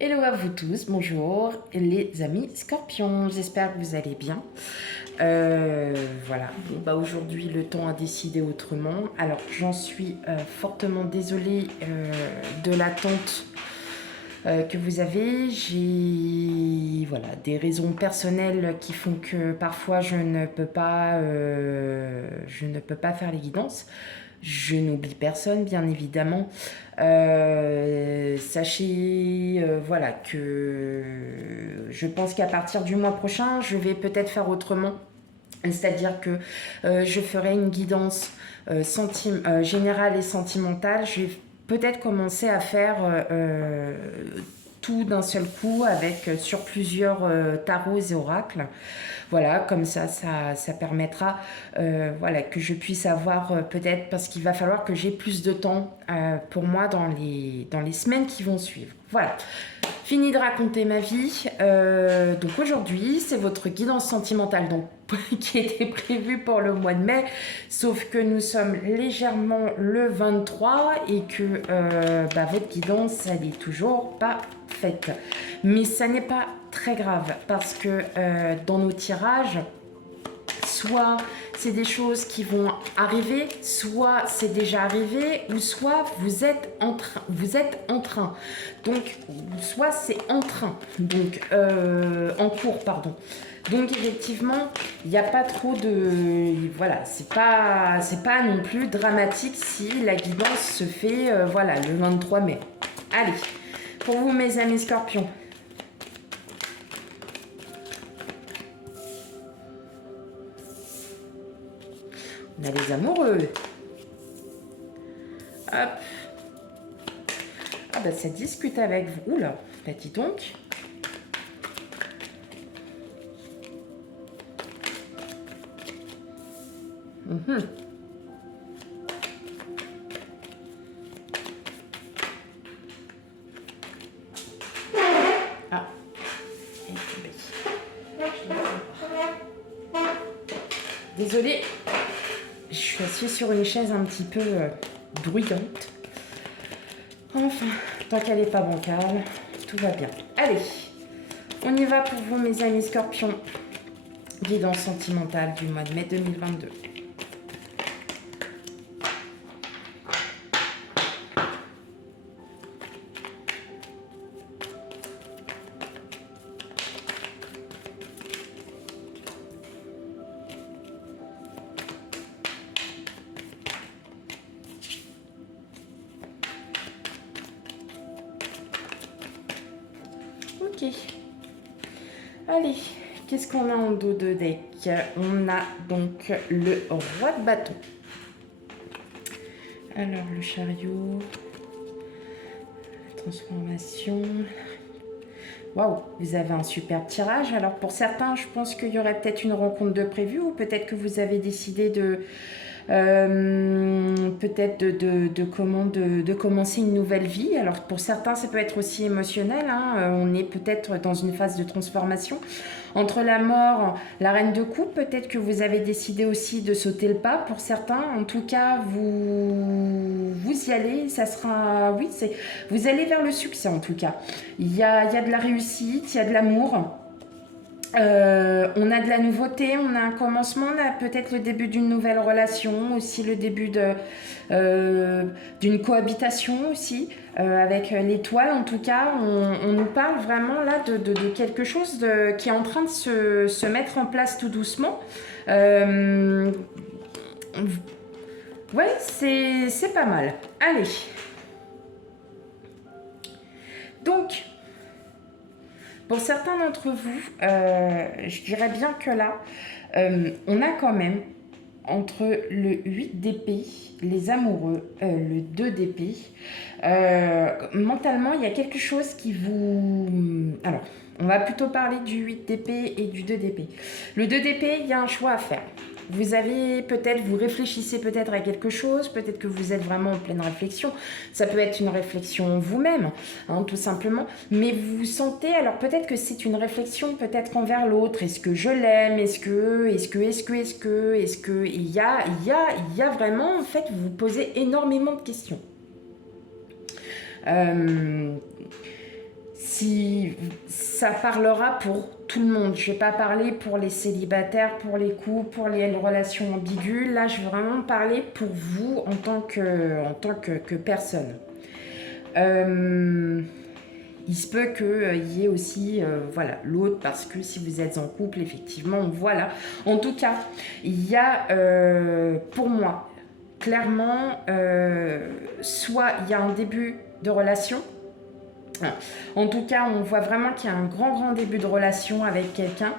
Hello à vous tous, bonjour les amis scorpions, j'espère que vous allez bien. Voilà, bon, bah aujourd'hui le temps a décidé autrement. Alors j'en suis fortement désolée de l'attente que vous avez. J'ai voilà, des raisons personnelles qui font que parfois je ne peux pas faire les guidances. Je n'oublie personne, bien évidemment. Sachez voilà, que je pense qu'à partir du mois prochain, je vais peut-être faire autrement. C'est-à-dire que je ferai une guidance générale et sentimentale. Je vais peut-être commencer à faire tout d'un seul coup avec sur plusieurs tarots et oracles. Voilà, comme ça permettra voilà, que je puisse avoir peut-être, parce qu'il va falloir que j'ai plus de temps pour moi dans les semaines qui vont suivre. Voilà, fini de raconter ma vie. Donc aujourd'hui, c'est votre guidance sentimentale donc, qui était prévue pour le mois de mai, sauf que nous sommes légèrement le 23 et que votre guidance, elle est toujours pas faite. Mais ça n'est pas très grave parce que dans nos tirages, soit c'est des choses qui vont arriver, soit c'est déjà arrivé, ou soit vous êtes en train. Donc, soit c'est en train, donc en cours, pardon. Donc effectivement, il n'y a pas trop de... Voilà, c'est pas non plus dramatique si la guidance se fait voilà, le 23 mai. Allez, pour vous mes amis scorpions. On a les amoureux. Hop. Ah bah ça discute avec vous. Oula, bah dis donc. Ah. Désolée. Je suis assise sur une chaise un petit peu bruyante. Enfin, tant qu'elle n'est pas bancale, tout va bien. Allez, on y va pour vous mes amis scorpions. Guidance sentimentale du mois de mai 2022. Ok. Allez, qu'est-ce qu'on a en dos de deck? On a donc le roi de bâton. Alors, le chariot. Transformation. Waouh, vous avez un super tirage. Alors, pour certains, je pense qu'il y aurait peut-être une rencontre de prévue ou peut-être que vous avez décidé de... peut-être de commencer une nouvelle vie. Alors pour certains ça peut être aussi émotionnel, hein. On est peut-être dans une phase de transformation entre la mort, la reine de coupe. Peut-être que vous avez décidé aussi de sauter le pas. Pour certains en tout cas vous y allez, ça sera, oui, vous allez vers le succès. En tout cas il y a de la réussite, il y a de l'amour. On a de la nouveauté, on a un commencement, on a peut-être le début d'une nouvelle relation, aussi le début d'une cohabitation aussi, avec l'étoile. En tout cas, on nous parle vraiment là de quelque chose qui est en train de se mettre en place tout doucement. Ouais, c'est pas mal. Allez. Donc... Pour certains d'entre vous, je dirais bien que là, on a quand même entre le 8 d'épée, les amoureux, le 2 d'épée, mentalement, il y a quelque chose qui vous... Alors, on va plutôt parler du 8 d'épée et du 2 d'épée. Le 2 d'épée, il y a un choix à faire. Vous avez peut-être, vous réfléchissez peut-être à quelque chose, peut-être que vous êtes vraiment en pleine réflexion. Ça peut être une réflexion vous-même, hein, tout simplement. Mais vous sentez, alors peut-être que c'est une réflexion peut-être envers l'autre. Est-ce que je l'aime? Est-ce que, il y a vraiment, en fait, vous vous posez énormément de questions. si ça parlera pour tout le monde. Je ne vais pas parler pour les célibataires, pour les couples, pour les relations ambiguës. Là, je veux vraiment parler pour vous en tant que personne. Il se peut qu'il y ait aussi voilà, l'autre, parce que si vous êtes en couple, effectivement, voilà. En tout cas, il y a, pour moi, clairement, soit il y a un début de relation. En tout cas, on voit vraiment qu'il y a un grand début de relation avec quelqu'un.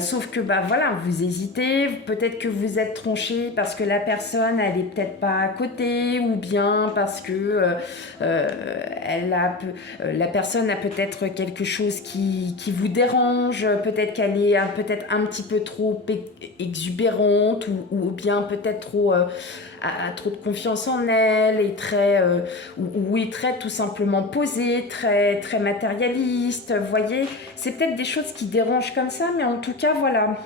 Sauf que, bah voilà, vous hésitez. Peut-être que vous êtes tronché parce que la personne, elle est peut-être pas à côté, ou bien parce que la personne a peut-être quelque chose qui vous dérange. Peut-être qu'elle est peut-être un petit peu trop exubérante, ou bien peut-être trop... a trop de confiance en elle, et ou est très tout simplement posée, très matérialiste. Vous voyez, c'est peut-être des choses qui dérangent comme ça, mais en tout cas, voilà.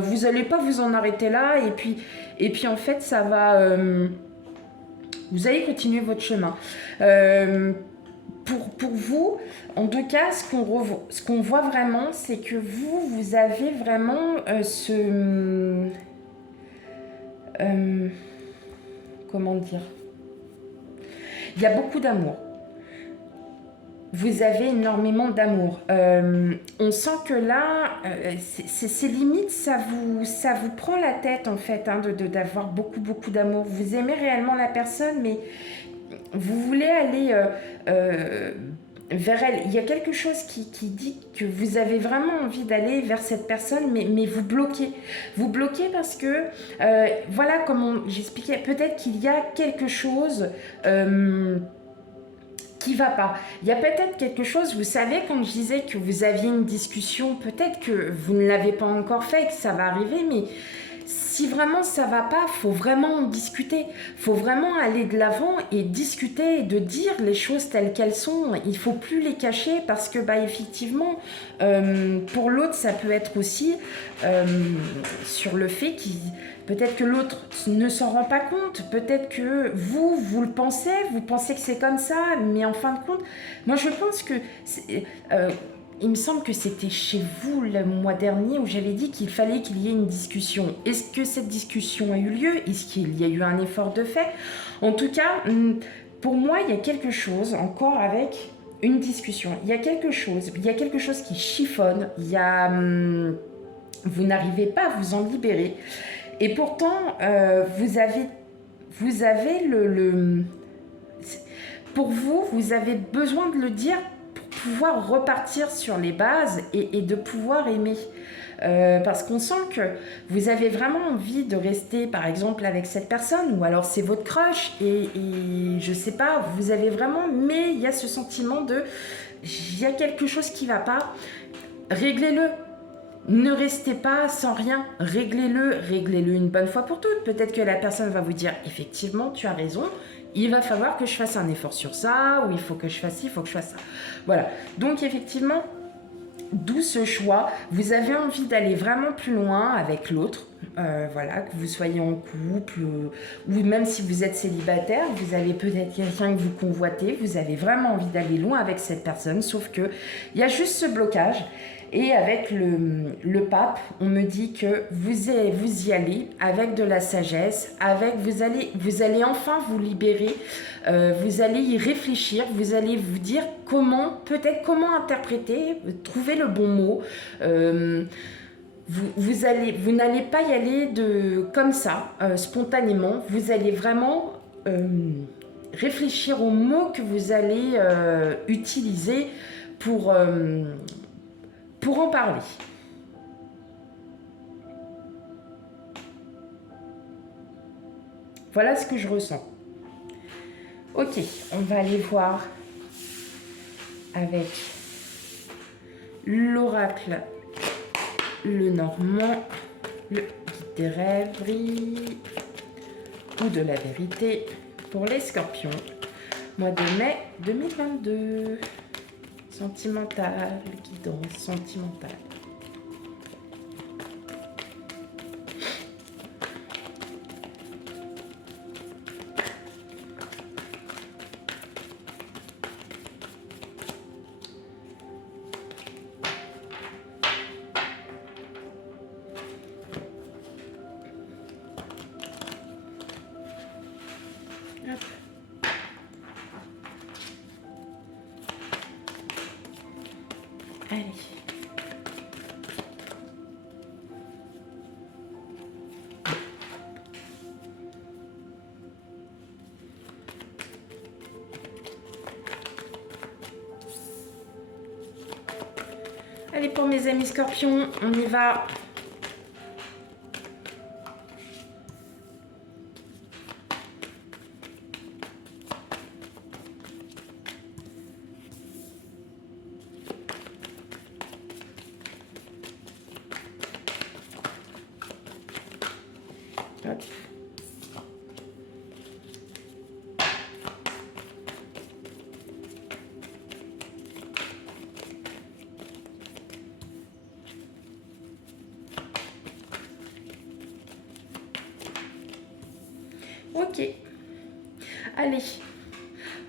Vous n'allez pas vous en arrêter là, et puis en fait, ça va... vous allez continuer votre chemin. Pour vous, en tout cas, ce qu'on voit vraiment, c'est que vous avez vraiment comment dire, il y a beaucoup d'amour. Vous avez énormément d'amour. On sent que là, c'est limite, ça vous prend la tête en fait, hein, d'avoir beaucoup d'amour. Vous aimez réellement la personne, mais vous voulez aller vers elle. Il y a quelque chose qui dit que vous avez vraiment envie d'aller vers cette personne, mais vous bloquez. Vous bloquez parce que, voilà, comme j'expliquais, peut-être qu'il y a quelque chose... qui va pas. Il y a peut-être quelque chose, vous savez, quand je disais que vous aviez une discussion, peut-être que vous ne l'avez pas encore fait, que ça va arriver, mais si vraiment ça va pas, faut vraiment en discuter. Faut vraiment aller de l'avant et discuter, et de dire les choses telles qu'elles sont. Il faut plus les cacher, parce que, bah, effectivement, pour l'autre, ça peut être aussi sur le fait qu'il... Peut-être que l'autre ne s'en rend pas compte, peut-être que vous le pensez, vous pensez que c'est comme ça, mais en fin de compte, moi je pense que... il me semble que c'était chez vous le mois dernier où j'avais dit qu'il fallait qu'il y ait une discussion. Est-ce que cette discussion a eu lieu? Est-ce qu'il y a eu un effort de fait? En tout cas, pour moi, il y a quelque chose encore avec une discussion. Il y a quelque chose qui chiffonne, vous n'arrivez pas à vous en libérer. Et pourtant, vous avez pour vous, vous avez besoin de le dire pour pouvoir repartir sur les bases et de pouvoir aimer. Parce qu'on sent que vous avez vraiment envie de rester, par exemple, avec cette personne, ou alors c'est votre crush, et je sais pas, vous avez vraiment... Mais il y a ce sentiment de... Il y a quelque chose qui va pas, réglez-le. Ne restez pas sans rien, réglez-le une bonne fois pour toutes. Peut-être que la personne va vous dire, effectivement, tu as raison, il va falloir que je fasse un effort sur ça, ou il faut que je fasse ci, il faut que je fasse ça. Voilà, donc effectivement, d'où ce choix. Vous avez envie d'aller vraiment plus loin avec l'autre, voilà, que vous soyez en couple, ou même si vous êtes célibataire, vous avez peut-être quelqu'un que vous convoitez, vous avez vraiment envie d'aller loin avec cette personne, sauf que il y a juste ce blocage. Et avec le pape, on me dit que vous y allez avec de la sagesse, vous allez enfin vous libérer, vous allez y réfléchir, vous allez vous dire comment interpréter, trouver le bon mot. Vous n'allez pas y aller comme ça, spontanément. Vous allez vraiment réfléchir aux mots que vous allez utiliser pour en parler. Voilà ce que je ressens. Ok, on va aller voir avec l'oracle, le normand, le guide des rêveries ou de la vérité pour les scorpions. Mois de mai 2022. Sentimental, guidance sentimentale. Allez. Allez, pour mes amis scorpions, on y va. Hop. Ok. Allez.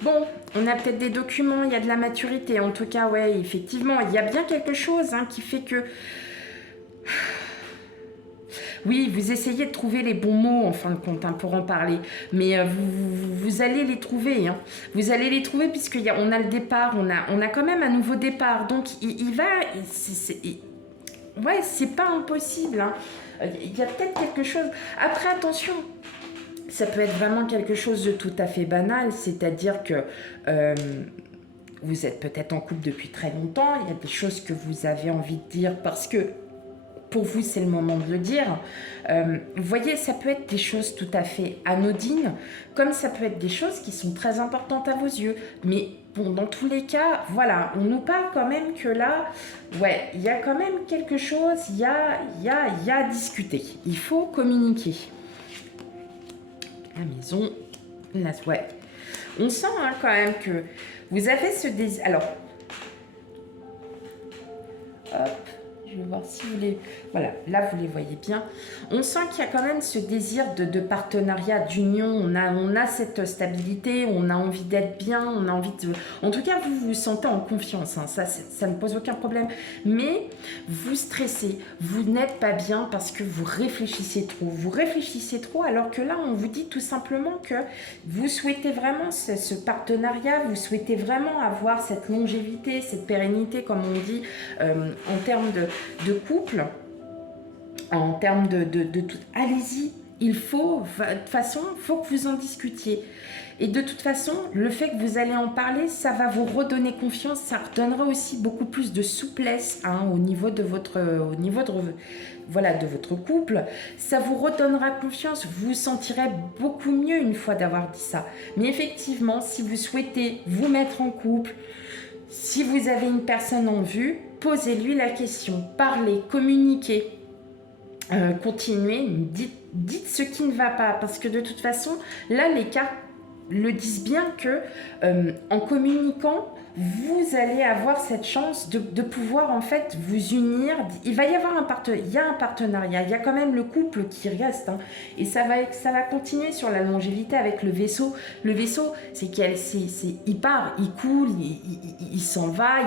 Bon, on a peut-être des documents, il y a de la maturité. En tout cas, ouais, effectivement, il y a bien quelque chose qui fait que... Oui, vous essayez de trouver les bons mots, en fin de compte, pour en parler. Mais vous allez les trouver. Vous allez les trouver puisqu'on a le départ, on a quand même un nouveau départ. Donc, il va... ouais, c'est pas impossible. Il y a peut-être quelque chose... Après, attention, ça peut être vraiment quelque chose de tout à fait banal. C'est-à-dire que... vous êtes peut-être en couple depuis très longtemps. Il y a des choses que vous avez envie de dire parce que... pour vous, c'est le moment de le dire. Vous voyez, ça peut être des choses tout à fait anodines, comme ça peut être des choses qui sont très importantes à vos yeux. Mais bon, dans tous les cas, voilà, on nous parle quand même que là, ouais, il y a quand même quelque chose, il y a à discuter. Il faut communiquer. La maison, là, ouais. On sent quand même que vous avez ce désir... Alors, hop. Je vais voir si vous les... Voilà, là, vous les voyez bien. On sent qu'il y a quand même ce désir de partenariat, d'union. On a cette stabilité, on a envie d'être bien, on a envie de... En tout cas, vous vous sentez en confiance. Ça ne pose aucun problème. Mais vous stressez, vous n'êtes pas bien parce que vous réfléchissez trop. Vous réfléchissez trop alors que là, on vous dit tout simplement que vous souhaitez vraiment ce partenariat, vous souhaitez vraiment avoir cette longévité, cette pérennité, comme on dit, en termes de couple, en termes de tout. Allez-y, il faut, de toute façon, il faut que vous en discutiez. Et de toute façon, le fait que vous allez en parler, ça va vous redonner confiance, ça redonnera aussi beaucoup plus de souplesse au niveau de votre couple. Ça vous redonnera confiance, vous vous sentirez beaucoup mieux une fois d'avoir dit ça. Mais effectivement, si vous souhaitez vous mettre en couple, si vous avez une personne en vue, posez-lui la question, parlez, communiquez, continuez, dites ce qui ne va pas, parce que de toute façon, là, les cartes le disent bien que en communiquant, vous allez avoir cette chance de pouvoir en fait vous unir. Il va y avoir un partenariat, il y a quand même le couple qui reste, et ça va continuer sur la longévité avec le vaisseau. Le vaisseau, il part, il coule, il s'en va,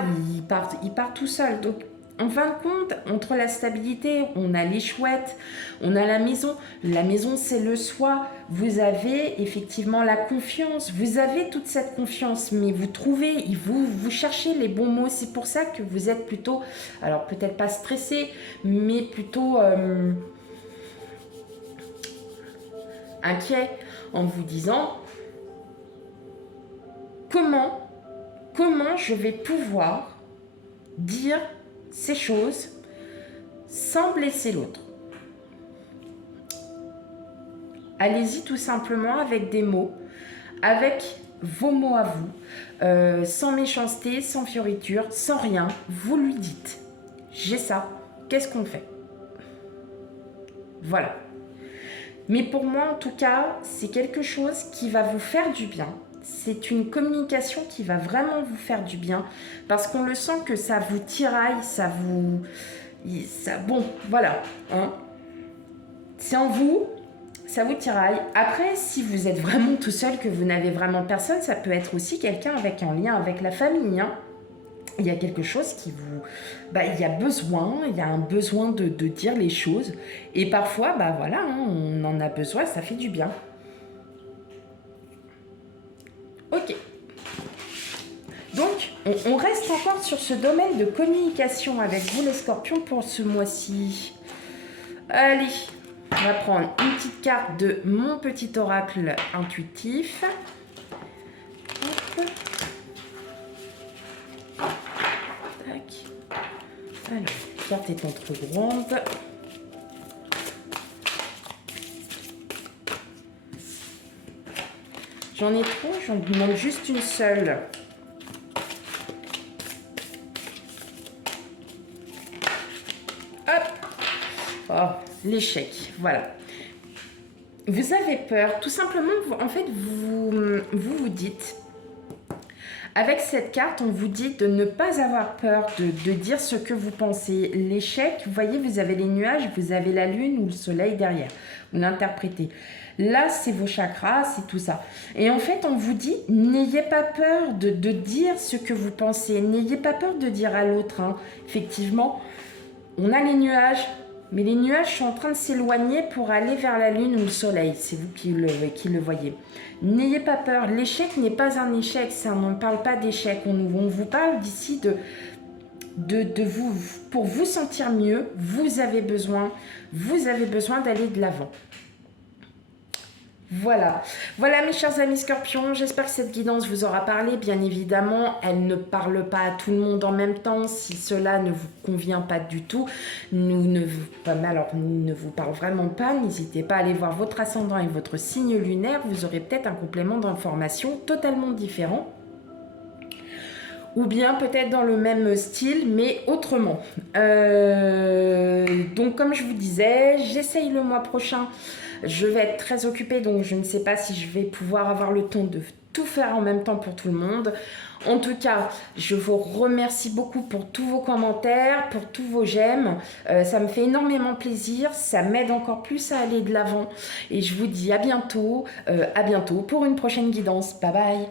il part tout seul. Donc en fin de compte, entre la stabilité, on a les chouettes, on a la maison. La maison, c'est le soi. Vous avez effectivement la confiance. Vous avez toute cette confiance, mais vous cherchez les bons mots. C'est pour ça que vous êtes plutôt, alors peut-être pas stressé, mais plutôt inquiet en vous disant comment je vais pouvoir dire ces choses sans blesser l'autre. Allez-y tout simplement avec des mots, avec vos mots à vous, sans méchanceté, sans fioriture, sans rien. Vous lui dites, j'ai ça, qu'est-ce qu'on fait? Voilà. Mais pour moi, en tout cas, c'est quelque chose qui va vous faire du bien. C'est une communication qui va vraiment vous faire du bien parce qu'on le sent que ça vous tiraille, bon, voilà. C'est en vous, ça vous tiraille. Après, si vous êtes vraiment tout seul, que vous n'avez vraiment personne, ça peut être aussi quelqu'un avec un lien avec la famille. Il y a quelque chose qui vous... il y a un besoin de dire les choses. Et parfois, voilà, on en a besoin, ça fait du bien. Ok. Donc, On reste encore sur ce domaine de communication avec vous les scorpions pour ce mois-ci. Allez, on va prendre une petite carte de mon petit oracle intuitif. Hop. Tac. Alors, la carte étant trop grande. J'en ai trop, j'en demande juste une seule. Hop. Oh, l'échec, voilà. Vous avez peur, tout simplement, en fait, vous dites, avec cette carte, on vous dit de ne pas avoir peur de dire ce que vous pensez. L'échec, vous voyez, vous avez les nuages, vous avez la lune ou le soleil derrière. Vous l'interprétez. Là, c'est vos chakras, c'est tout ça. Et en fait, on vous dit, n'ayez pas peur de dire ce que vous pensez. N'ayez pas peur de dire à l'autre. Hein. Effectivement, on a les nuages, mais les nuages sont en train de s'éloigner pour aller vers la lune ou le soleil. C'est vous qui le voyez. N'ayez pas peur. L'échec n'est pas un échec. Ça, on ne parle pas d'échec. On vous parle d'ici de vous. Pour vous sentir mieux, vous avez besoin d'aller de l'avant. Voilà, mes chers amis scorpions, j'espère que cette guidance vous aura parlé. Bien évidemment, elle ne parle pas à tout le monde en même temps. Si cela ne vous convient pas du tout, ne vous parle vraiment pas, n'hésitez pas à aller voir votre ascendant et votre signe lunaire. Vous aurez peut-être un complément d'information totalement différent. Ou bien peut-être dans le même style, mais autrement. Donc comme je vous disais, j'essaye le mois prochain. Je vais être très occupée, donc je ne sais pas si je vais pouvoir avoir le temps de tout faire en même temps pour tout le monde. En tout cas, je vous remercie beaucoup pour tous vos commentaires, pour tous vos j'aime. Ça me fait énormément plaisir, ça m'aide encore plus à aller de l'avant. Et je vous dis à bientôt pour une prochaine guidance. Bye bye.